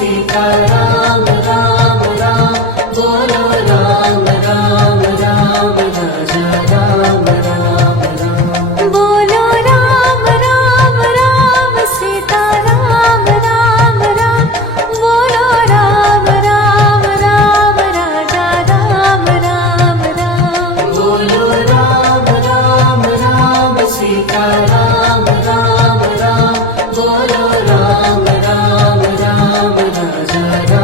सीता राम राम राम बोलो राम राम राम राजा राम राम राम बोलो राम राम राम सीता राम राम राम बोलो राम राम राम राजा राम राम राम बोलो राम राम राम सीता राम राम राम बोलो राम राम राम राजा राम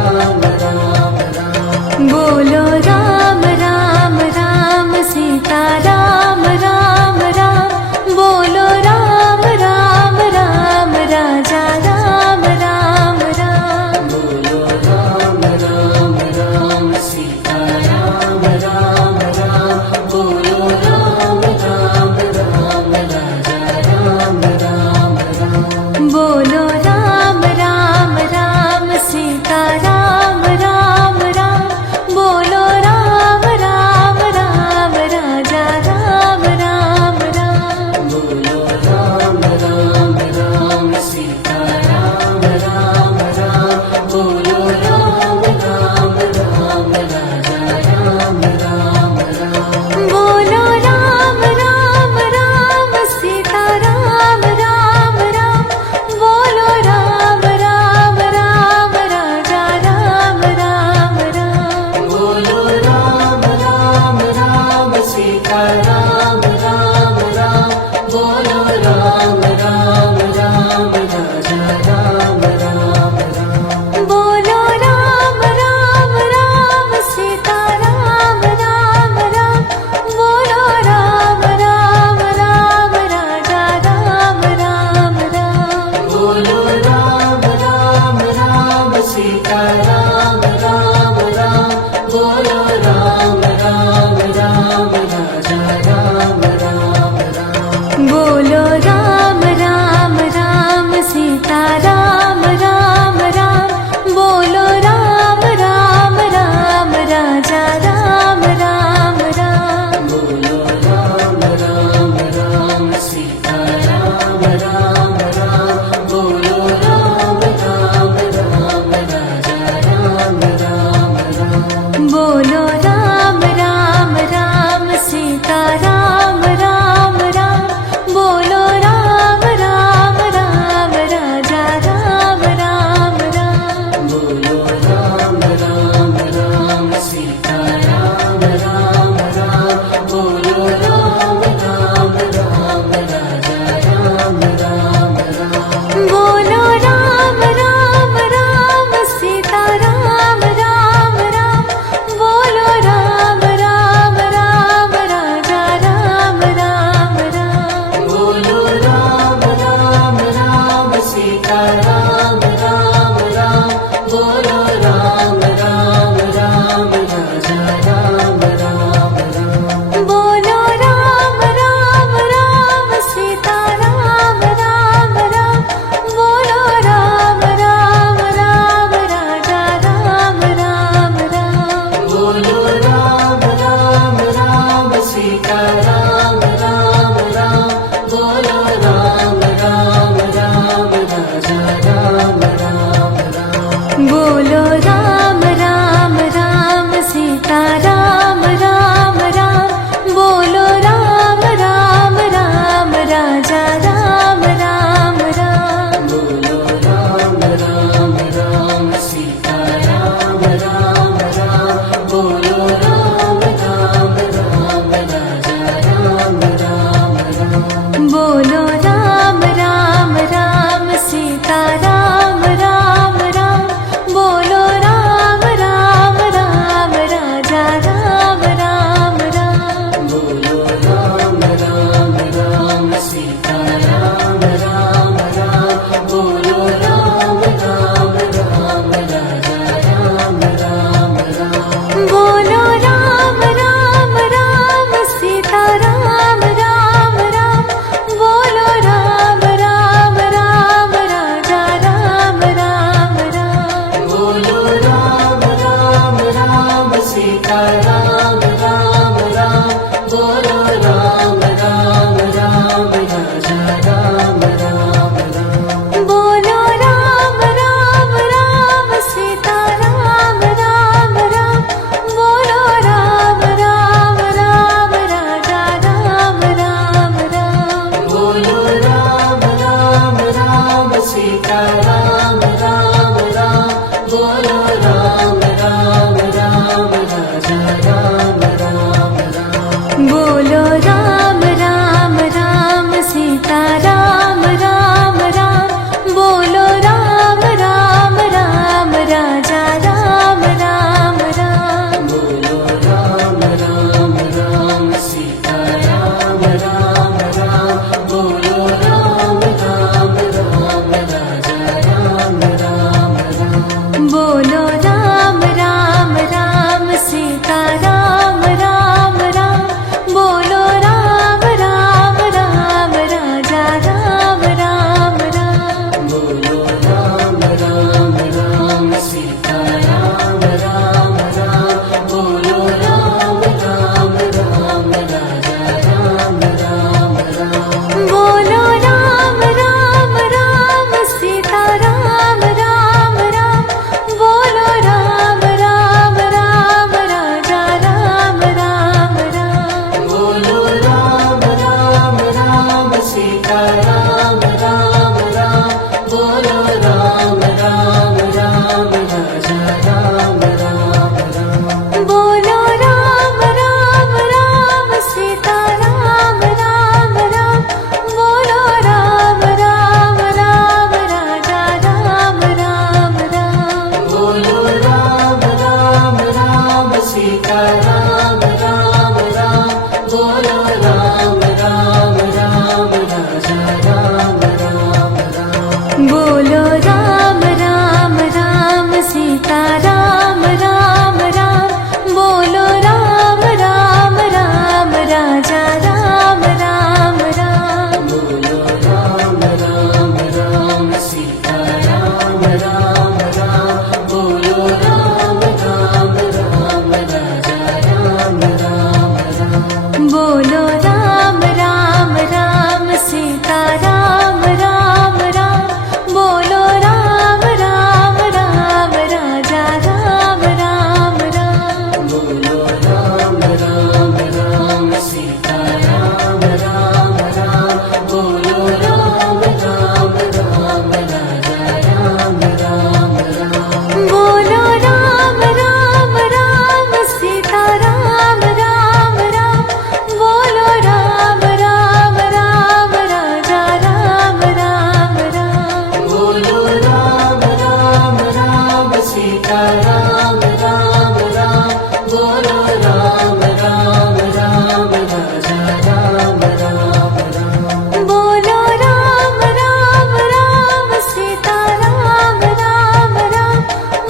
सीता राम राम राम बोलो राम राम राम राजा राम राम राम बोलो राम राम राम सीता राम राम राम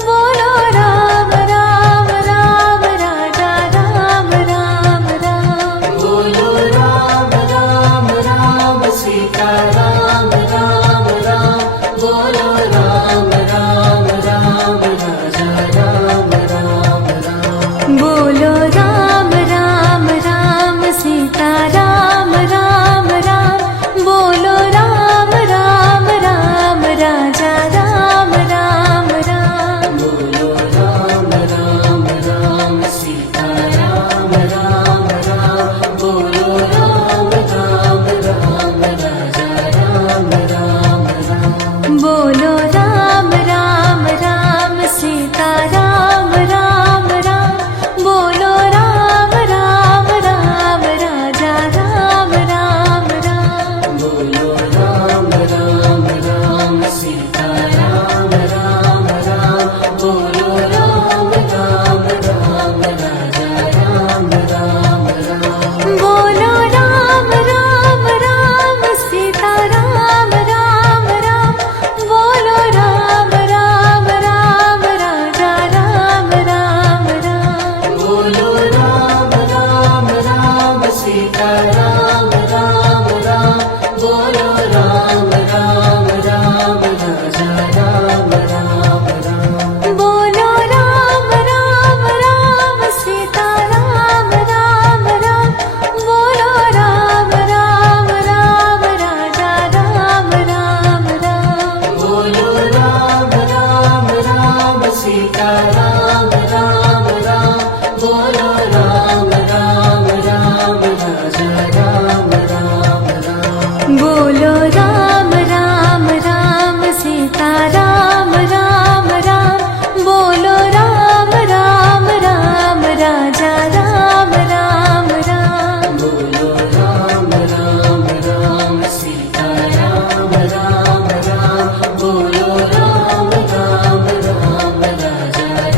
बोलो राम राम राम राजा राम राम राम बोलो राम राम राम सीता राम राम राम बोलो राम राम राम राजा राम राम राम बोलो राम राम राम सीता राम राम राम बोलो राम राम राम राजा राम राम राम बोलो राम राम राम सीता राम राम राम बोलो राम राम राम राजा राम राम राम बोलो राम राम राम सीता राम राम राम बोलो राम राम राम राजा राम राम राम बोलो राम राम राम सीता राम राम राम बोलो राम राम राम राजा राम राम राम बोलो राम राम राम सीता राम राम राम बोलो राम राम राम राजा राम राम राम बोलो राम राम राम सीता राम राम राम बोलो राम राम राम राजा राम राम राम बोलो राम राम राम सीता राम राम राम बोलो राम राम राम राजा राम राम राम बोलो राम राम राम सीता राम राम राम बोलो राम राम राम राजा राम राम राम बोलो राम राम राम सीता राम राम राम बोलो राम राम राम राजा राम राम राम बोलो राम राम राम सीता राम राम राम बोलो राम राम राम राजा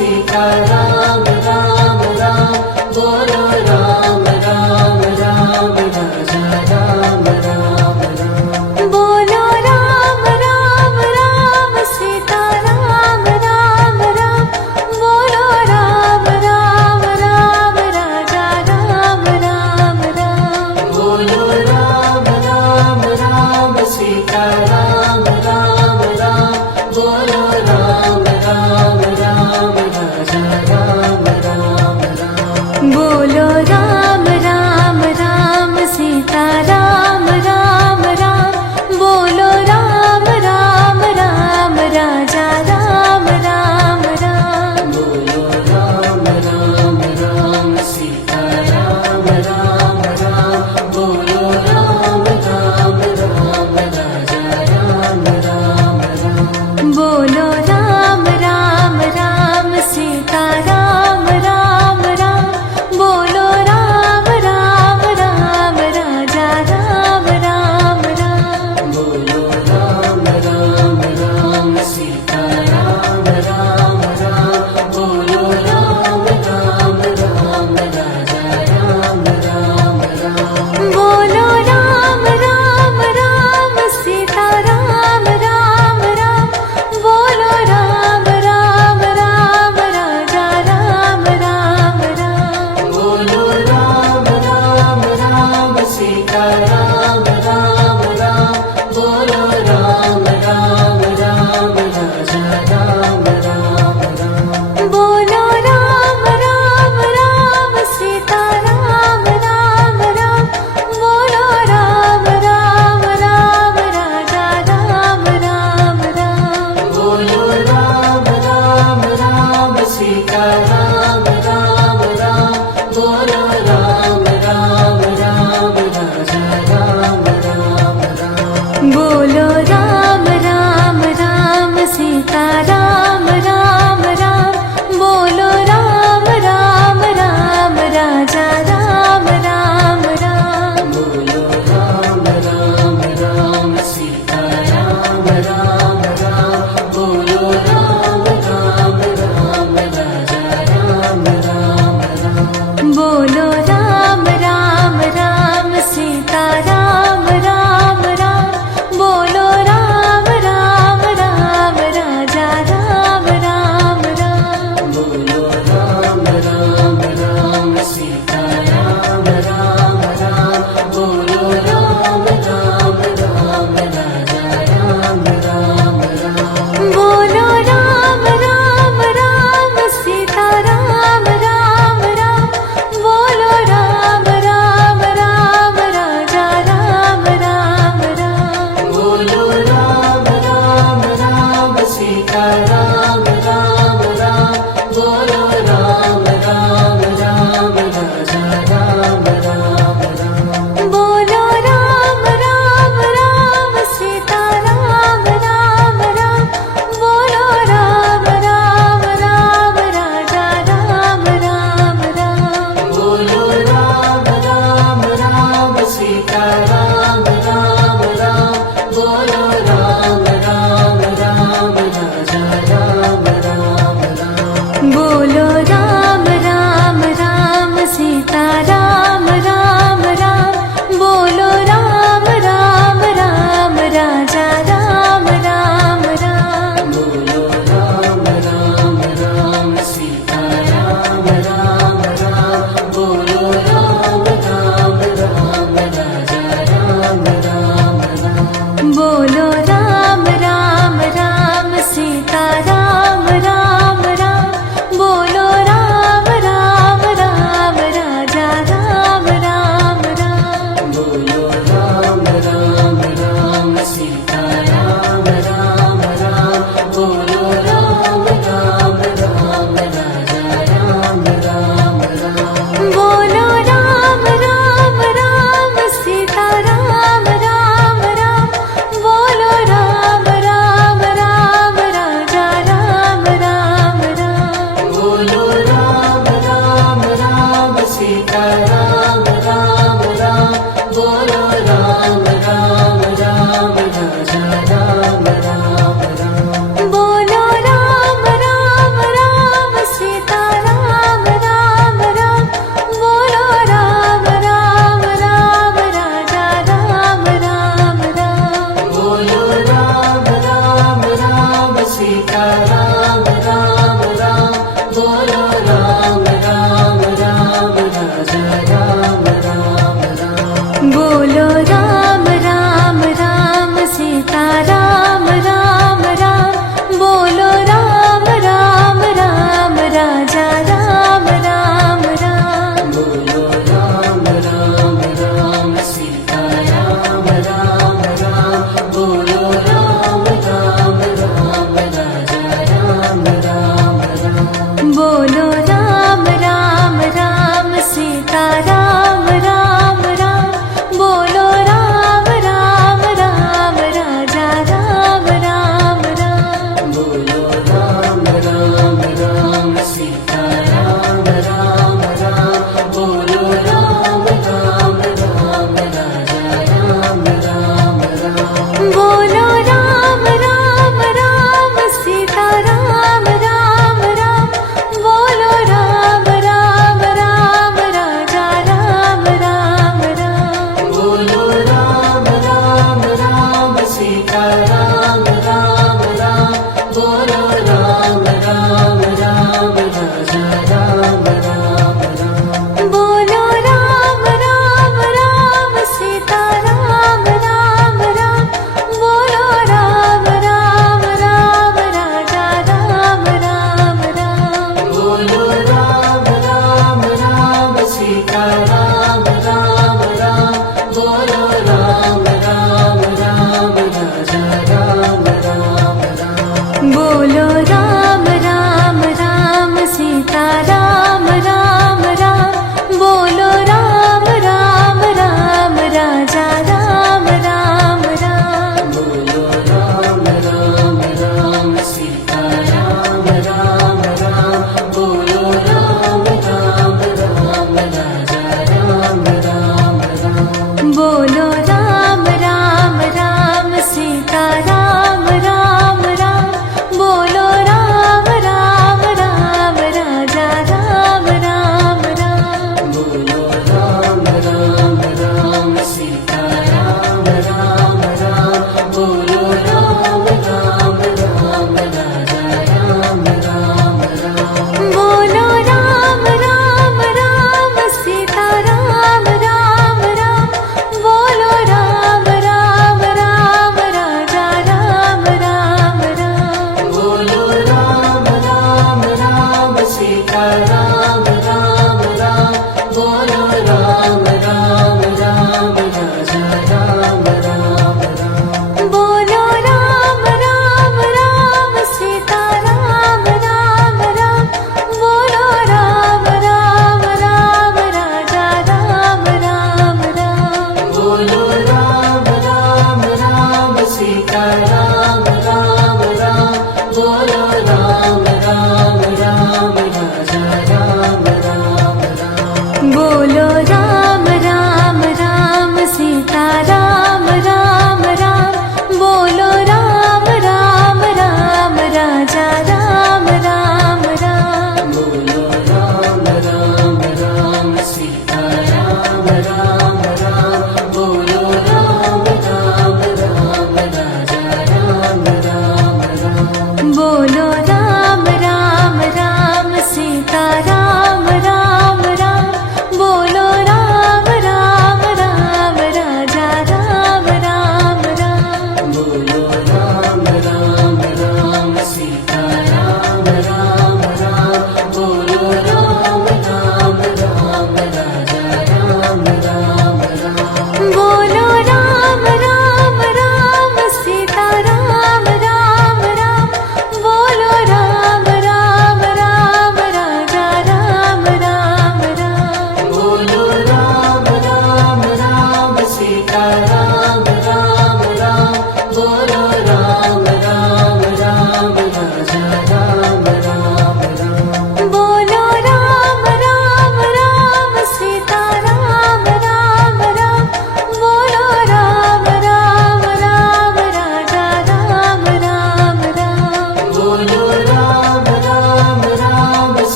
सीता राम राम राम बोलो राम राम राम राजा राम राम राम बोलो राम राम राम सीता राम राम राम बोलो राम राम राम राजा राम राम राम बोलो राम राम राम सीता राम राम राम बोलो राम राम राम राजा राम राम राम बोलो राम राम राम सीता राम राम राम बोलो राम राम राम राजा राम राम राम बोलो राम राम राम सीता राम राम राम बोलो राम राम राम राजा राम राम राम बोलो राम राम राम सीता राम राम राम बोलो राम राम राम राजा राम राम राम बोलो राम राम राम सीता राम राम राम बोलो राम राम राम राजा राम राम राम बोलो राम राम राम सीता राम राम राम बोलो राम राम राम राजा राम राम राम बोलो राम राम राम सीता राम राम राम बोलो राम राम राम राजा राम राम राम बोलो राम राम राम सीता राम राम राम बोलो राम राम राम राजा राम राम राम बोलो राम राम राम सीता राम राम राम बोलो राम राम राम राजा राम राम राम बोलो राम राम राम सीता राम राम राम बोलो राम राम राम राजा राम राम राम बोलो राम राम राम सीता राम राम राम बोलो राम राम राम राजा राम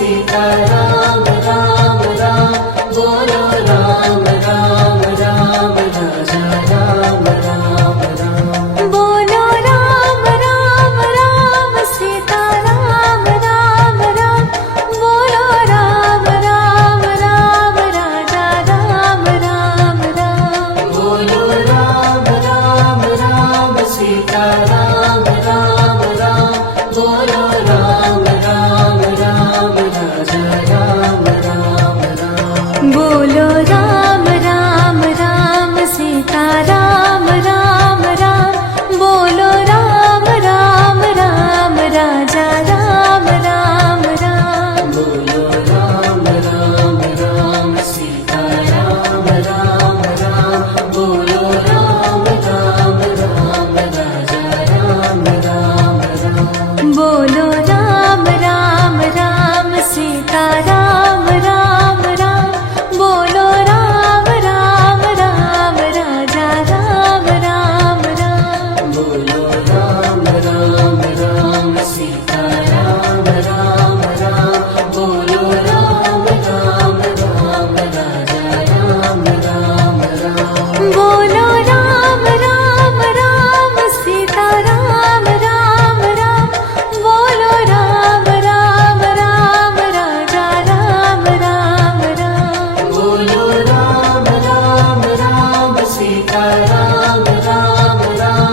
सीता राम राम राम बोलो राम राम राम राजा राम राम राम बोलो राम राम राम सीता राम राम राम बोलो राम राम राम राजा राम राम राम बोलो राम राम राम सीता राम राम राम बोलो राम राम राम राजा राम राम राम बोलो राम राम राम सीता राम राम राम बोलो राम राम राम राजा राम राम राम बोलो राम राम राम सीता राम राम राम बोलो राम राम राम राजा राम राम राम बोलो राम राम राम सीता राम राम राम बोलो राम राम राम राजा राम राम राम बोलो राम राम राम सीता राम राम राम बोलो राम राम राम राजा राम राम राम बोलो राम राम राम सीता राम राम राम बोलो राम राम राम राजा राम राम राम बोलो राम राम राम सीता राम राम राम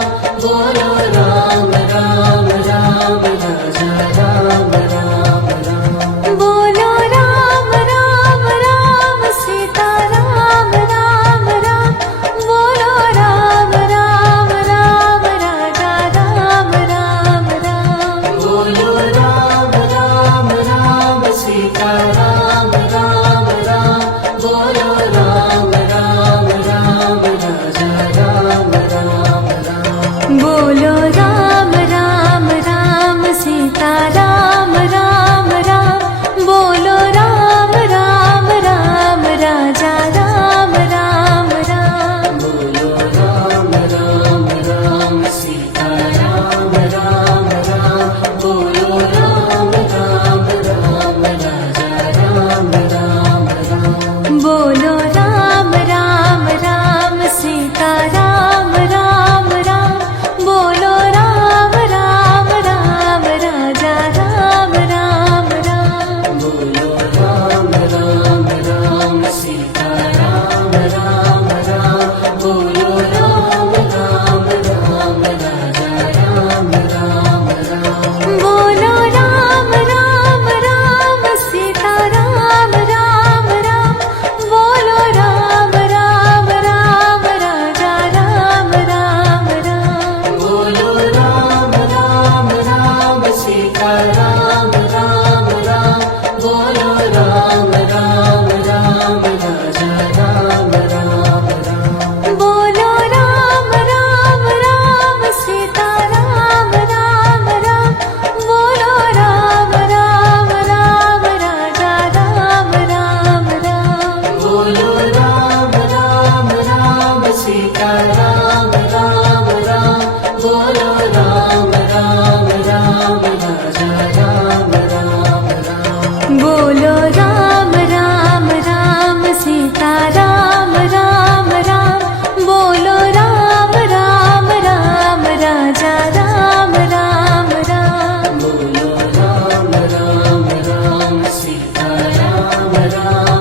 बोलो राम राम राम राजा राम राम राम बोलो राम राम राम सीता राम राम राम बोलो राम राम राम राजा राम राम राम बोलो राम राम राम सीता राम राम राम बोलो राम राम राम राजा राम राम राम बोलो राम राम राम सीता राम राम राम बोलो राम राम राम राजा राम राम राम बोलो राम राम राम सीता राम राम राम बोलो राम राम राम राजा राम राम राम बोलो राम राम राम सीता राम राम राम बोलो राम राम राम राजा राम राम राम बोलो राम राम राम सीता राम राम राम बोलो राम राम राम राजा राम राम राम बोलो राम राम राम सीता राम राम राम बोलो राम राम राम राजा राम राम राम बोलो राम राम राम सीता राम राम राम बोलो राम राम राम राजा राम राम राम बोलो राम राम राम सीता राम राम राम बोलो राम राम राम राजा राम राम राम बोलो राम राम राम सीता राम राम राम बोलो राम राम राम राजा राम राम राम बोलो राम राम राम सीता राम राम राम बोलो राम राम राम राजा राम राम राम बोलो राम राम राम सीता राम राम